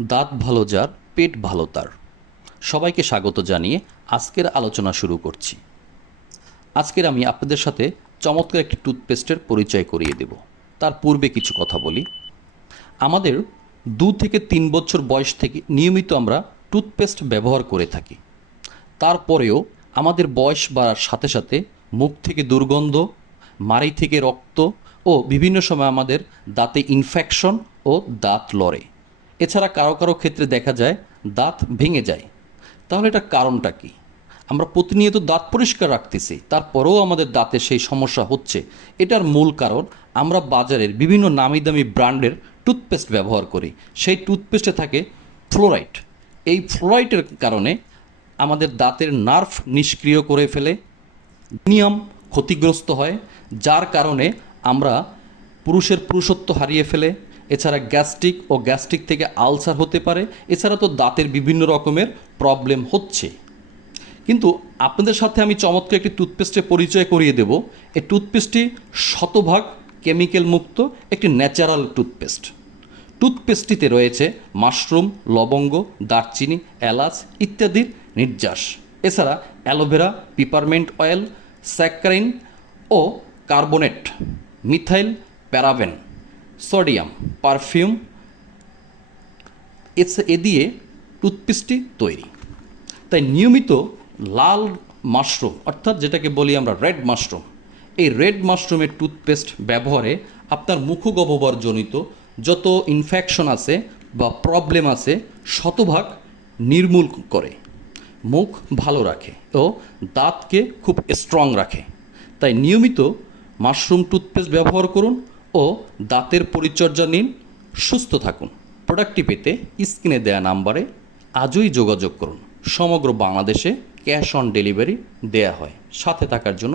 দাঁত ভালো যার, পেট ভালো তার। সবাইকে স্বাগত জানিয়ে আজকের আলোচনা শুরু করছি। আজকের আমি আপনাদের সাথে চমৎকার একটি টুথপেস্টের পরিচয় করিয়ে দেব। তার পূর্বে কিছু কথা বলি। আমাদের দু থেকে তিন বছর বয়স থেকে নিয়মিত আমরা টুথপেস্ট ব্যবহার করে থাকি। তারপরেও আমাদের বয়স বাড়ার সাথে সাথে মুখ থেকে দুর্গন্ধ, মাড়ি থেকে রক্ত ও বিভিন্ন সময় আমাদের দাঁতে ইনফেকশন ও দাঁত লড়ে। এছাড়া কারও কারও ক্ষেত্রে দেখা যায় দাঁত ভেঙে যায়। তাহলে এটার কারণটা কি? আমরা প্রতিনিয়ত দাঁত পরিষ্কার রাখতেছি, তারপরেও আমাদের দাঁতে সেই সমস্যা হচ্ছে। এটার মূল কারণ আমরা বাজারের বিভিন্ন নামি দামি ব্র্যান্ডের টুথপেস্ট ব্যবহার করি। সেই টুথপেস্টে থাকে ফ্লোরাইড এই ফ্লোরাইডের কারণে আমাদের দাঁতের নার্ভ নিষ্ক্রিয় করে ফেলে, নিয়ম ক্ষতিগ্রস্ত হয়, যার কারণে আমরা পুরুষের পুরুষত্ব হারিয়ে ফেলে এছাড়া গ্যাস্ট্রিক ও গ্যাস্ট্রিক থেকে আলসার হতে পারে। এছাড়া তো দাঁতের বিভিন্ন রকমের প্রবলেম হচ্ছে। কিন্তু আপনাদের সাথে আমি চমৎকার একটি টুথপেস্টের পরিচয় করিয়ে দেব। এই টুথপেস্টটি শতভাগ কেমিক্যাল মুক্ত, একটি ন্যাচারাল টুথপেস্ট। টুথপেস্টটিতে রয়েছে মাশরুম, লবঙ্গ, দারচিনি, এলাচ ইত্যাদির নির্যাস। এছাড়া aloe vera, peppermint oil saccharin ও carbonate, methyl, paraben. Sodium, perfume এ দিয়ে টুথপেস্টটি তৈরি। তাই নিয়মিত লাল মাশরুম, অর্থাৎ যেটাকে বলি আমরা রেড মাশরুম, এই রেড মাশরুমের টুথপেস্ট ব্যবহারে আপনার মুখগহ্বরজনিত যত ইনফেকশন আছে বা প্রবলেম আছে শতভাগ নির্মূল করে। মুখ ভালো রাখে ও দাঁতকে খুব স্ট্রং রাখে। তাই নিয়মিত মাশরুম টুথপেস্ট ব্যবহার করুন। ও দাঁতের পরিচর্যা নিন, সুস্থ থাকুন। প্রোডাক্টটি পেতে স্ক্রিনে দেয়া নাম্বারে আজই যোগাযোগ করুন। সমগ্র বাংলাদেশে ক্যাশ অন ডেলিভারি দেয়া হয়। সাথে থাকার জন্য